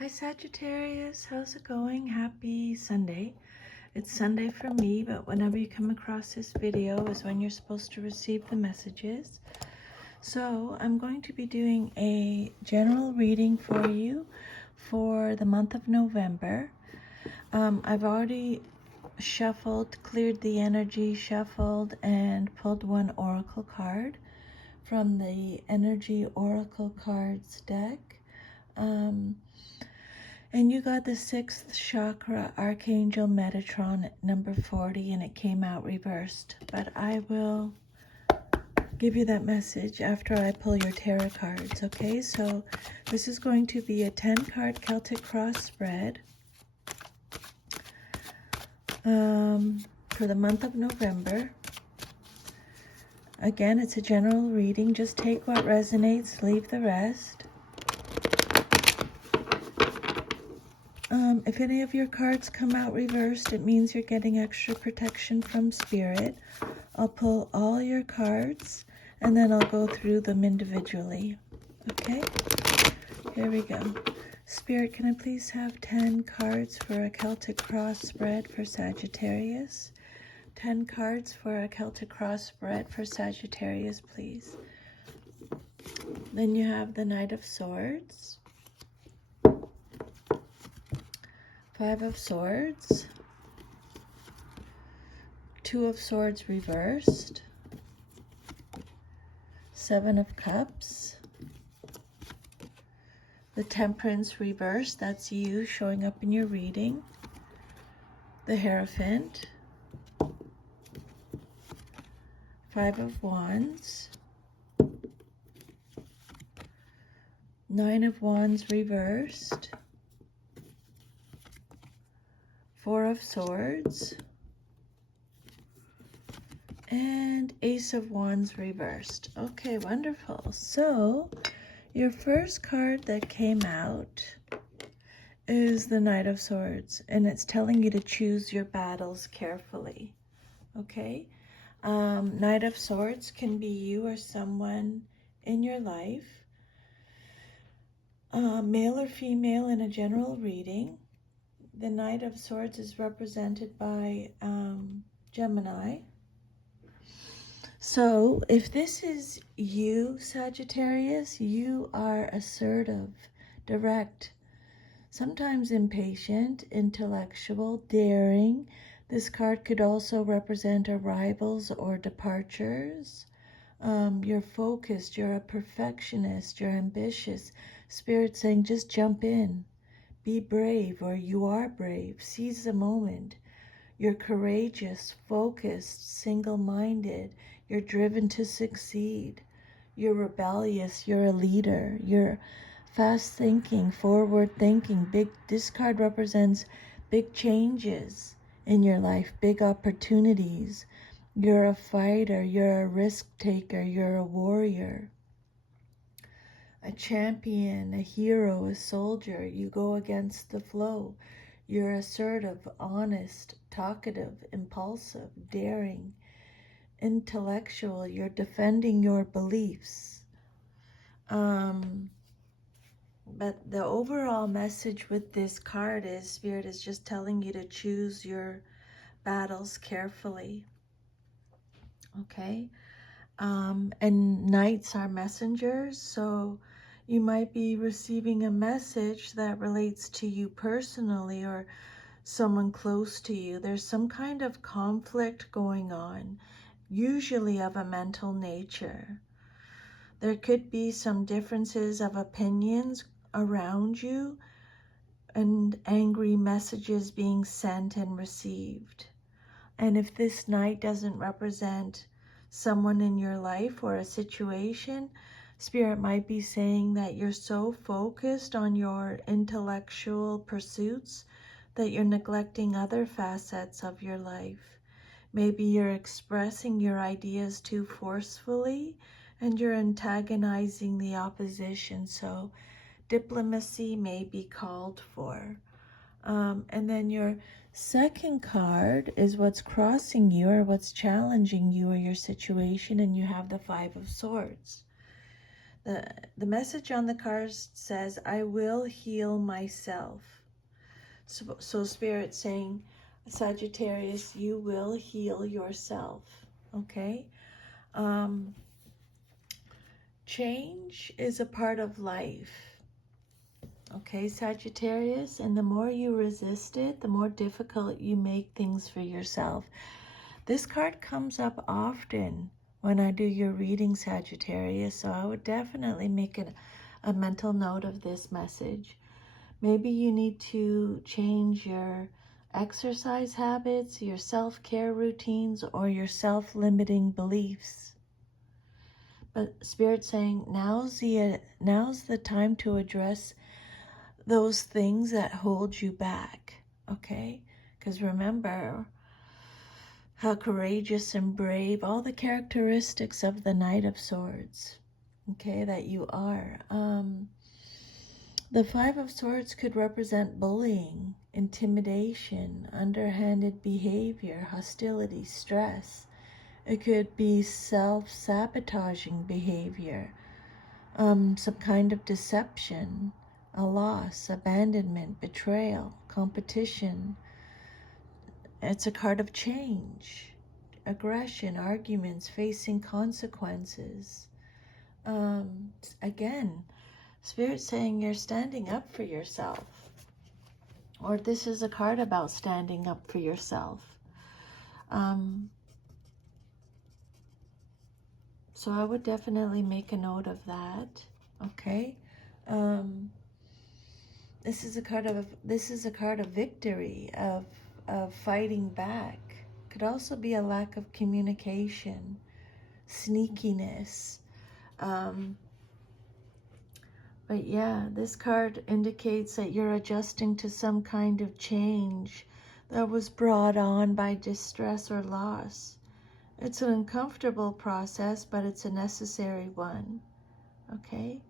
Hi Sagittarius, how's it going? Happy Sunday. It's Sunday for me, but whenever you come across this video is when you're supposed to receive the messages. So I'm going to be doing a general reading for you for the month of November. I've already shuffled, cleared the energy, shuffled, and pulled one oracle card from the Energy Oracle Cards deck. And you got the 6th chakra, Archangel Metatron, number 40, and it came out reversed. But I will give you that message after I pull your tarot cards, okay? So this is going to be a 10-card Celtic cross spread for the month of November. Again, it's a general reading. Just take what resonates, leave the rest. If any of your cards come out reversed, it means you're getting extra protection from Spirit. I'll pull all your cards, and then I'll go through them individually. Okay? Here we go. Spirit, can I please have 10 cards for a Celtic cross spread for Sagittarius? 10 cards for a Celtic cross spread for Sagittarius, please. Then you have the Knight of Swords, 5 of Swords, 2 of Swords reversed, 7 of Cups, the Temperance reversed, that's you showing up in your reading, the Hierophant, 5 of Wands, 9 of Wands reversed, 4 of Swords, and Ace of Wands reversed. Okay, wonderful. So your first card that came out is the Knight of Swords, and it's telling you to choose your battles carefully. Okay? Knight of Swords can be you or someone in your life, male or female in a general reading. The Knight of Swords is represented by Gemini. So if this is you, Sagittarius, you are assertive, direct, sometimes impatient, intellectual, daring. This card could also represent arrivals or departures. You're focused, you're a perfectionist, you're ambitious. Spirit saying just jump in. Be brave, or you are brave. Seize the moment. You're courageous, focused, single-minded. You're driven to succeed. You're rebellious. You're a leader. You're fast-thinking, forward-thinking. This card represents big changes in your life, big opportunities. You're a fighter. You're a risk-taker. You're a warrior, a champion, a hero, a soldier. You go against the flow. You're assertive, honest, talkative, impulsive, daring, intellectual. You're defending your beliefs. But the overall message with this card is Spirit is just telling you to choose your battles carefully. Okay? And knights are messengers, so you might be receiving a message that relates to you personally or someone close to you. There's some kind of conflict going on, usually of a mental nature. There could be some differences of opinions around you and angry messages being sent and received. And if this knight doesn't represent someone in your life or a situation, Spirit might be saying that you're so focused on your intellectual pursuits that you're neglecting other facets of your life. Maybe you're expressing your ideas too forcefully and you're antagonizing the opposition. So diplomacy may be called for. And then your second card is what's crossing you or what's challenging you or your situation, and you have the 5 of Swords. The message on the cards says, I will heal myself. So Spirit saying, Sagittarius, you will heal yourself. Okay? Change is a part of life. Okay, Sagittarius, and the more you resist it, the more difficult you make things for yourself. This card comes up often when I do your reading, Sagittarius, so I would definitely make a mental note of this message. Maybe you need to change your exercise habits, your self-care routines, or your self-limiting beliefs. But Spirit's saying now's the time to address those things that hold you back, okay? Because remember how courageous and brave, all the characteristics of the Knight of Swords, okay, that you are. The Five of Swords could represent bullying, intimidation, underhanded behavior, hostility, stress. It could be self-sabotaging behavior, some kind of deception, a loss, abandonment, betrayal, competition. It's a card of change, aggression, arguments, facing consequences. Again, Spirit's saying you're standing up for yourself. Or this is a card about standing up for yourself. So I would definitely make a note of that. Okay. This is a card of victory, of fighting back. Could also be a lack of communication, sneakiness. But yeah, this card indicates that you're adjusting to some kind of change that was brought on by distress or loss. It's an uncomfortable process, but it's a necessary one. Okay?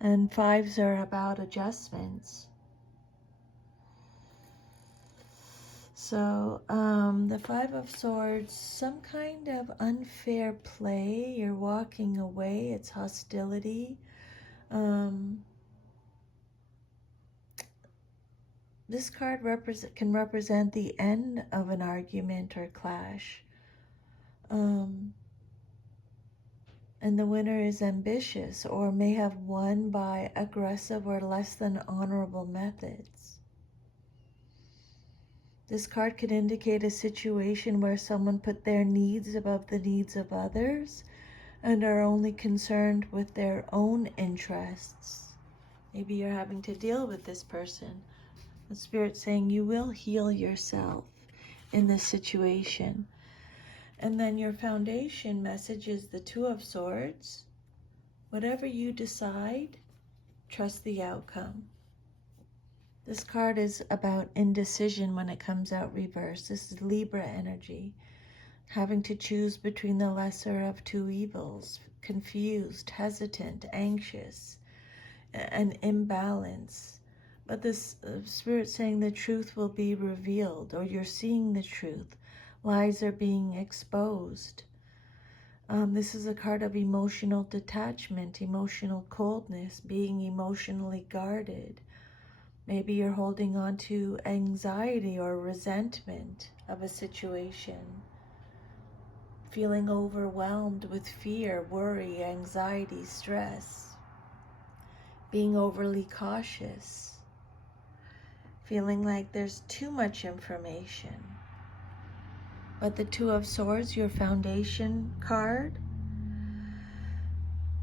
And fives are about adjustments. So, the Five of Swords, some kind of unfair play. You're walking away. It's hostility. This card can represent the end of an argument or clash. And the winner is ambitious or may have won by aggressive or less than honorable methods. This card could indicate a situation where someone put their needs above the needs of others and are only concerned with their own interests. Maybe you're having to deal with this person. The Spirit's saying you will heal yourself in this situation. And then your foundation message is the Two of Swords. Whatever you decide, trust the outcome. This card is about indecision when it comes out reversed. This is Libra energy. Having to choose between the lesser of two evils. Confused, hesitant, anxious, an imbalance. But this Spirit saying the truth will be revealed, or you're seeing the truth. Lies are being exposed. This is a card of emotional detachment, emotional coldness, being emotionally guarded. Maybe you're holding on to anxiety or resentment of a situation. Feeling overwhelmed with fear, worry, anxiety, stress. Being overly cautious. Feeling like there's too much information. But the Two of Swords, your foundation card,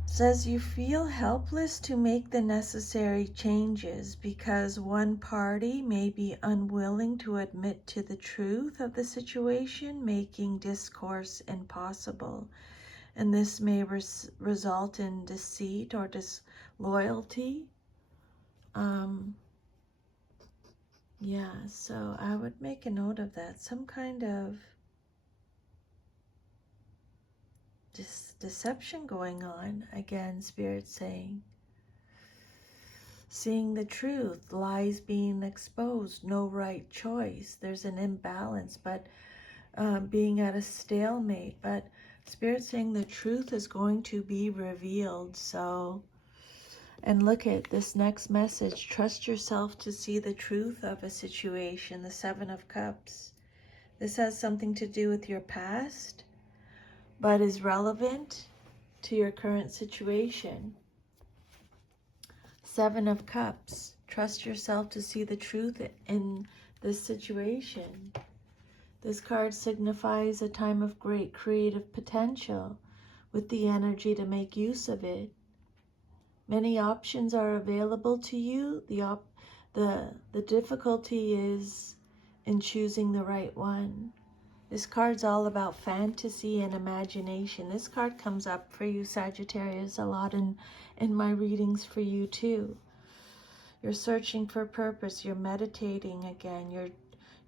says you feel helpless to make the necessary changes because one party may be unwilling to admit to the truth of the situation, making discourse impossible. And this may result in deceit or disloyalty. Yeah, so I would make a note of that. Some kind of deception going on. Again, Spirit saying, seeing the truth, lies being exposed, no right choice. There's an imbalance, but being at a stalemate. But Spirit saying the truth is going to be revealed. So And look at this next message. Trust yourself to see the truth of a situation. The Seven of Cups. This has something to do with your past, but is relevant to your current situation. Seven of Cups. Trust yourself to see the truth in this situation. This card signifies a time of great creative potential with the energy to make use of it. Many options are available to you. The difficulty is in choosing the right one. This card's all about fantasy and imagination. This card comes up for you, Sagittarius, a lot in my readings for you too. You're searching for purpose. You're meditating again. You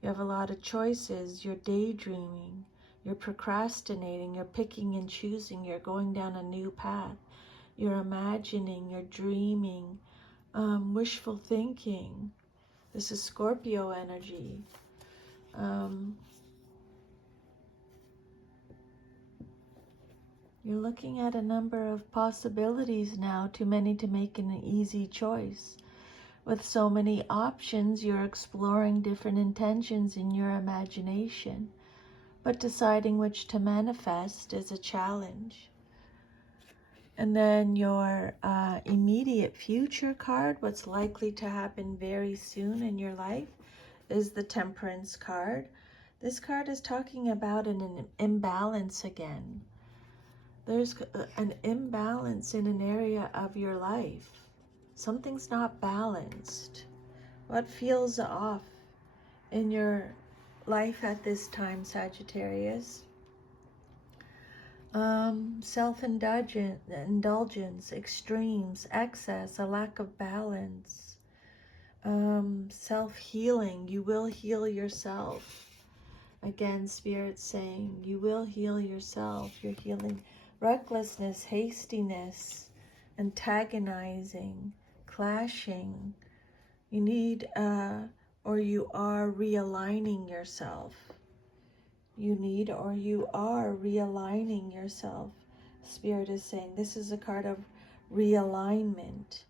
have a lot of choices. You're daydreaming. You're procrastinating. You're picking and choosing. You're going down a new path. You're imagining. You're dreaming. Wishful thinking. This is Scorpio energy. You're looking at a number of possibilities now, too many to make an easy choice. With so many options, you're exploring different intentions in your imagination, but deciding which to manifest is a challenge. And then your immediate future card, what's likely to happen very soon in your life, is the Temperance card. This card is talking about an imbalance again. There's an imbalance in an area of your life. Something's not balanced. What feels off in your life at this time, Sagittarius? Self-indulgence, extremes, excess, a lack of balance. Self-healing. You will heal yourself. Again, Spirit's saying you will heal yourself. You're healing. Recklessness, hastiness, antagonizing, clashing. You need or you are realigning yourself. You need or you are realigning yourself. Spirit is saying this is a card of realignment.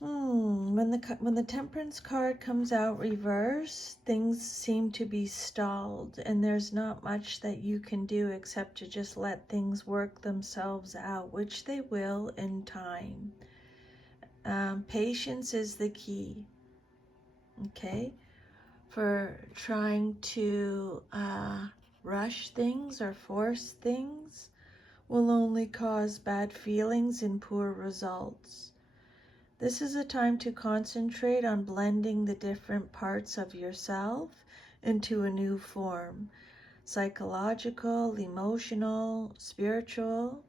When the Temperance card comes out reverse, things seem to be stalled, and there's not much that you can do except to just let things work themselves out, which they will in time. Patience is the key, okay? For trying to rush things or force things will only cause bad feelings and poor results. This is a time to concentrate on blending the different parts of yourself into a new form. Psychological, emotional, spiritual,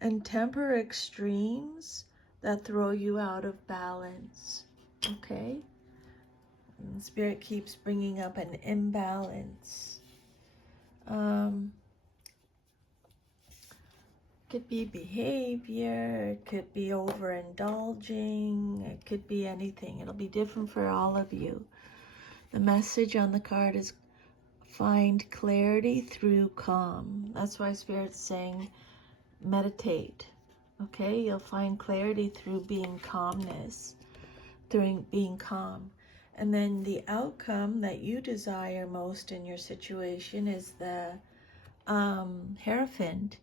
and temper extremes that throw you out of balance. Okay? And Spirit keeps bringing up an imbalance. Could be behavior, it could be overindulging, it could be anything. It'll be different for all of you. The message on the card is find clarity through calm. That's why Spirit's saying meditate. Okay, you'll find clarity through being calmness, through being calm. And then the outcome that you desire most in your situation is the Hierophant.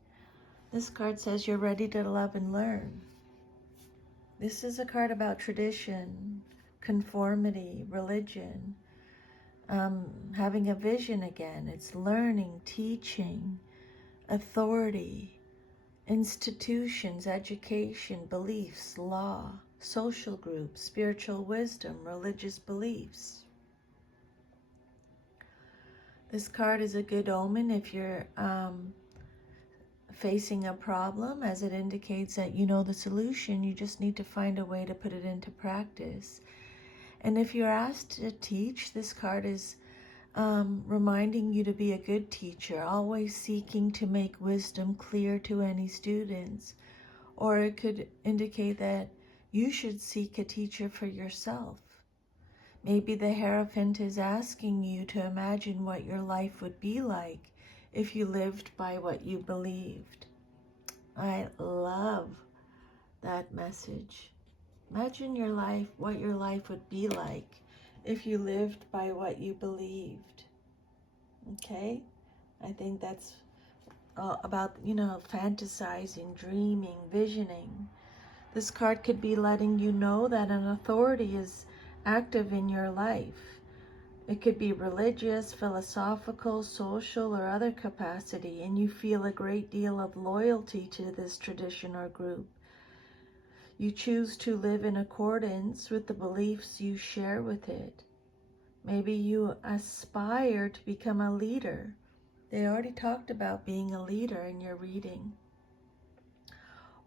This card says you're ready to love and learn. This is a card about tradition, conformity, religion, having a vision again. It's learning, teaching, authority, institutions, education, beliefs, law, social groups, spiritual wisdom, religious beliefs. This card is a good omen if you're facing a problem, as it indicates that you know the solution. You just need to find a way to put it into practice. And if you're asked to teach, this card is reminding you to be a good teacher, always seeking to make wisdom clear to any students. Or it could indicate that you should seek a teacher for yourself. Maybe the Hierophant is asking you to imagine what your life would be like if you lived by what you believed. I love that message. Imagine your life, what your life would be like if you lived by what you believed. Okay? I think that's about, fantasizing, dreaming, visioning. This card could be letting you know that an authority is active in your life. It could be religious, philosophical, social, or other capacity, and you feel a great deal of loyalty to this tradition or group. You choose to live in accordance with the beliefs you share with it. Maybe you aspire to become a leader. They already talked about being a leader in your reading.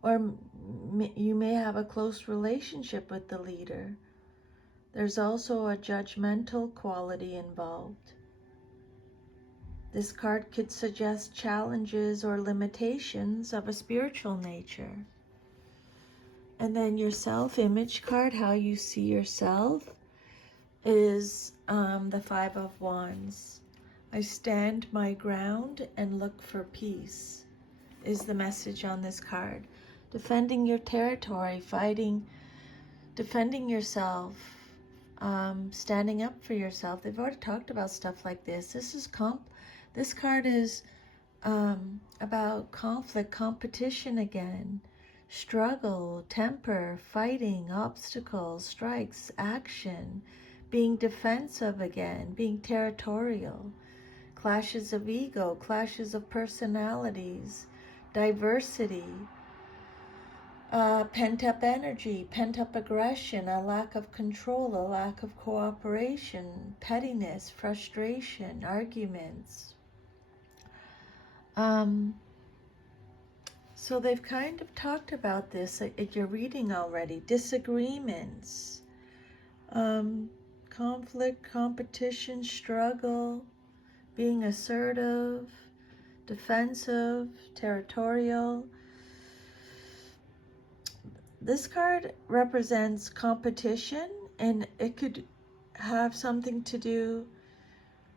Or you may have a close relationship with the leader. There's also a judgmental quality involved. This card could suggest challenges or limitations of a spiritual nature. And then your self-image card, how you see yourself, is the Five of Wands. I stand my ground and look for peace, is the message on this card. Defending your territory, fighting, defending yourself, standing up for yourself. They've already talked about stuff like this. This card is about conflict, competition again, struggle, temper, fighting, obstacles, strikes, action, being defensive again, being territorial, clashes of ego, clashes of personalities, diversity, pent-up energy, pent-up aggression, a lack of control, a lack of cooperation, pettiness, frustration, arguments. So they've kind of talked about this at your reading already. Disagreements, conflict, competition, struggle, being assertive, defensive, territorial. This card represents competition, and it could have something to do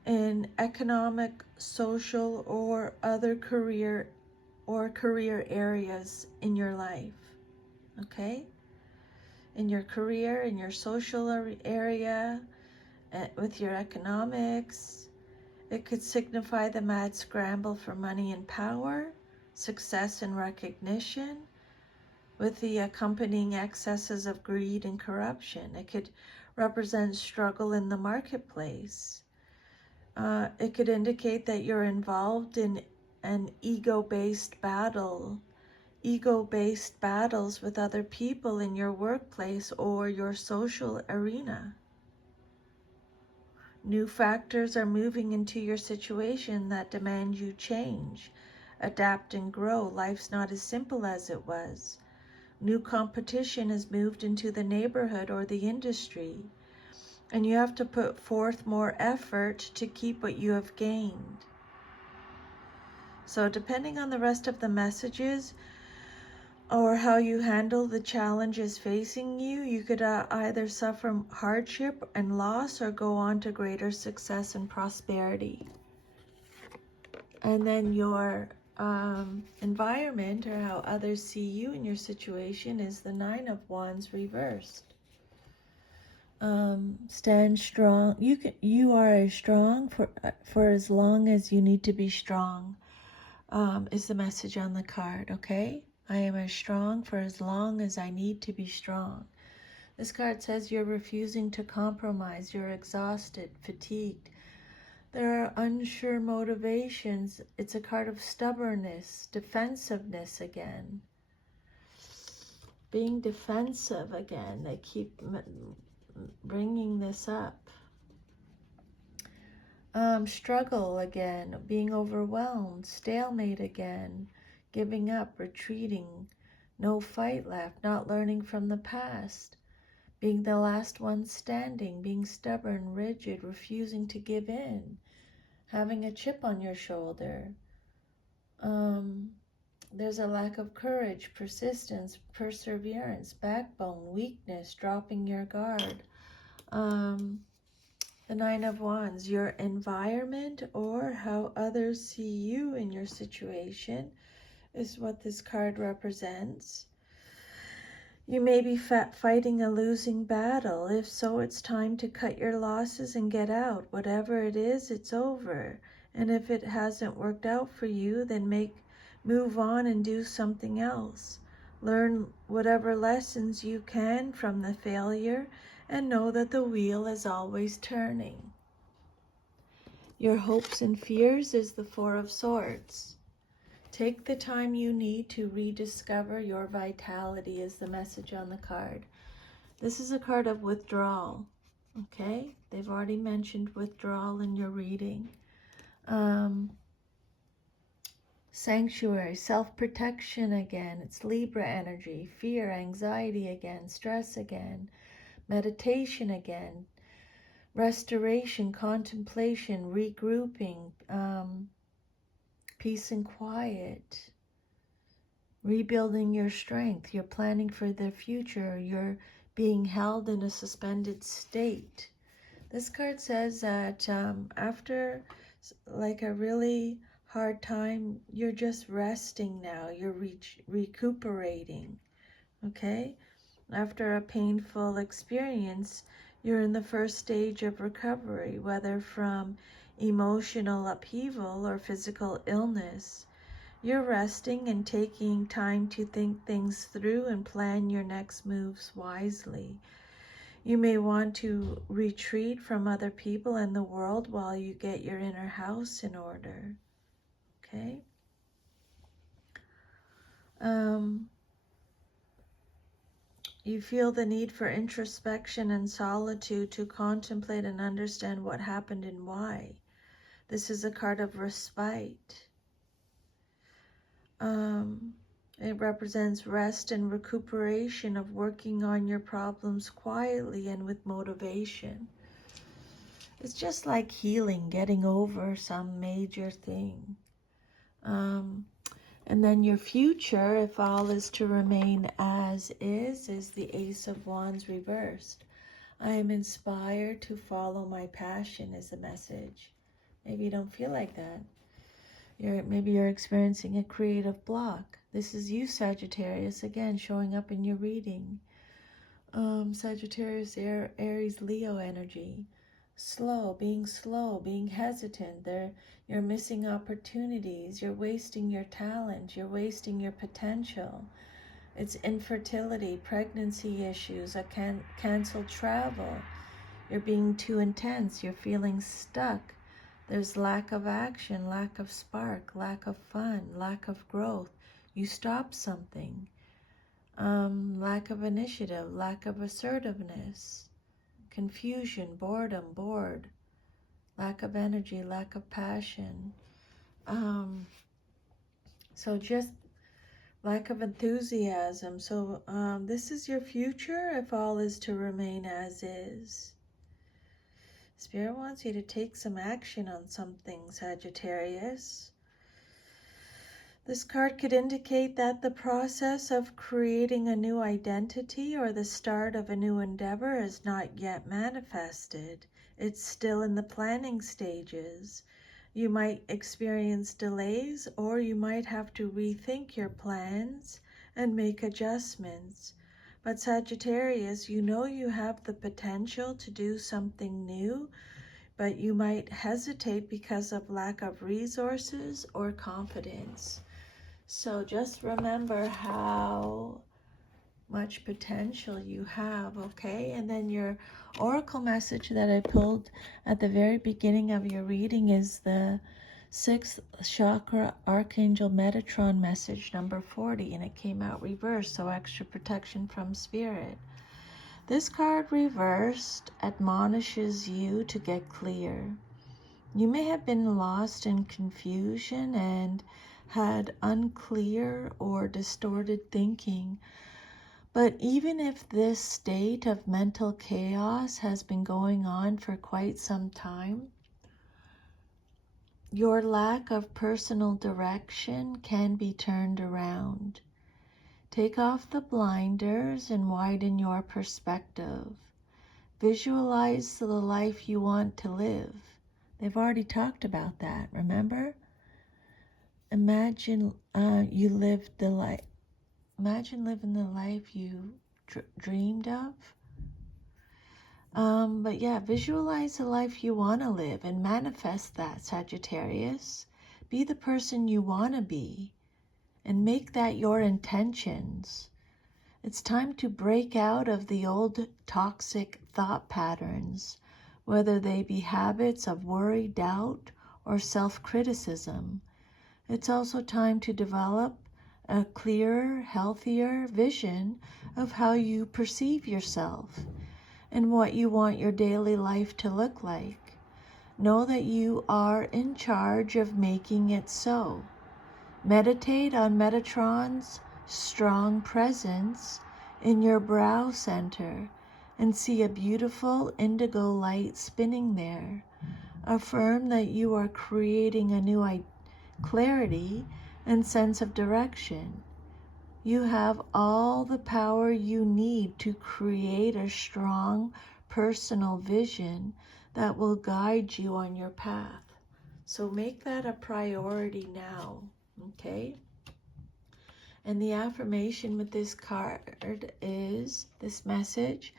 in economic, social, or other career areas in your life. Okay? In your career, in your social area, with your economics. It could signify the mad scramble for money and power, success and recognition, with the accompanying excesses of greed and corruption. It could represent struggle in the marketplace. It could indicate that you're involved in an ego-based battles with other people in your workplace or your social arena. New factors are moving into your situation that demand you change, adapt, and grow. Life's not as simple as it was. New competition has moved into the neighborhood or the industry, and you have to put forth more effort to keep what you have gained. So depending on the rest of the messages or how you handle the challenges facing you, you could either suffer hardship and loss or go on to greater success and prosperity. And then your environment, or how others see you in your situation, is the Nine of Wands reversed. Stand strong. You are as strong for as long as you need to be strong, is the message on the card. Okay, I am as strong for as long as I need to be strong. This card says you're refusing to compromise. You're exhausted, fatigued. There are unsure motivations. It's a card of stubbornness, defensiveness again. Being defensive again. They keep bringing this up. Struggle again, being overwhelmed, stalemate again, giving up, retreating, no fight left, not learning from the past, being the last one standing, being stubborn, rigid, refusing to give in, having a chip on your shoulder. There's a lack of courage, persistence, perseverance, backbone, weakness, dropping your guard. The Nine of Wands, your environment or how others see you in your situation is what this card represents. You may be fighting a losing battle. If so, it's time to cut your losses and get out. Whatever it is, it's over. And if it hasn't worked out for you, then move on and do something else. Learn whatever lessons you can from the failure and know that the wheel is always turning. Your hopes and fears is the Four of Swords. Take the time you need to rediscover your vitality is the message on the card. This is a card of withdrawal, okay? They've already mentioned withdrawal in your reading. Sanctuary, self-protection again. It's Libra energy, fear, anxiety again, stress again, meditation again, restoration, contemplation, regrouping, peace and quiet, rebuilding your strength. You're planning for the future. You're being held in a suspended state. This card says that after like a really hard time, you're just resting now. You're recuperating, okay? After a painful experience, you're in the first stage of recovery, whether from emotional upheaval or physical illness. You're resting and taking time to think things through and plan your next moves wisely. You may want to retreat from other people and the world while you get your inner house in order. Okay? You feel the need for introspection and solitude to contemplate and understand what happened and why. This is a card of respite. It represents rest and recuperation of working on your problems quietly and with motivation. It's just like healing, getting over some major thing. And then your future, if all is to remain as is the Ace of Wands reversed. I am inspired to follow my passion is the message. Maybe you don't feel like that. Maybe you're experiencing a creative block. This is you, Sagittarius, again, showing up in your reading. Sagittarius, Aries, Leo energy. Slow, being hesitant. You're missing opportunities. You're wasting your talent. You're wasting your potential. It's infertility, pregnancy issues, a canceled travel. You're being too intense. You're feeling stuck. There's lack of action, lack of spark, lack of fun, lack of growth. You stop something. Lack of initiative, lack of assertiveness, confusion, boredom, bored, lack of energy, lack of passion. So just lack of enthusiasm. So this is your future if all is to remain as is. Spirit wants you to take some action on something, Sagittarius. This card could indicate that the process of creating a new identity or the start of a new endeavor is not yet manifested. It's still in the planning stages. You might experience delays, or you might have to rethink your plans and make adjustments. But Sagittarius, you know you have the potential to do something new, but you might hesitate because of lack of resources or confidence. So just remember how much potential you have, okay? And then your oracle message that I pulled at the very beginning of your reading is the 6th chakra Archangel Metatron message, number 40, and it came out reversed, so extra protection from spirit. This card reversed admonishes you to get clear. You may have been lost in confusion and had unclear or distorted thinking. But even if this state of mental chaos has been going on for quite some time, your lack of personal direction can be turned around. Take off the blinders and widen your perspective. Visualize the life you want to live. They've already talked about that, remember? imagine you lived the life. Imagine living the life you dreamed of. But yeah, visualize the life you want to live and manifest that, Sagittarius. Be the person you want to be and make that your intentions. It's time to break out of the old toxic thought patterns, whether they be habits of worry, doubt, or self-criticism. It's also time to develop a clearer, healthier vision of how you perceive yourself and what you want your daily life to look like. Know that you are in charge of making it so. Meditate on Metatron's strong presence in your brow center and see a beautiful indigo light spinning there. Affirm that you are creating a new clarity and sense of direction. You have all the power you need to create a strong personal vision that will guide you on your path. So make that a priority now, okay? And the affirmation with this card is this message: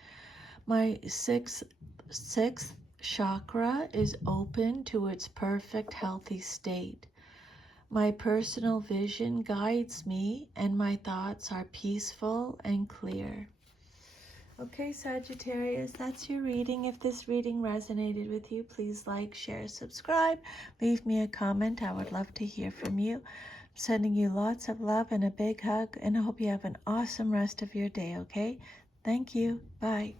my sixth chakra is open to its perfect healthy state. My personal vision guides me and my thoughts are peaceful and clear. Okay, Sagittarius, that's your reading. If this reading resonated with you, please like, share, subscribe. Leave me a comment. I would love to hear from you. I'm sending you lots of love and a big hug, and I hope you have an awesome rest of your day, okay? Thank you. Bye.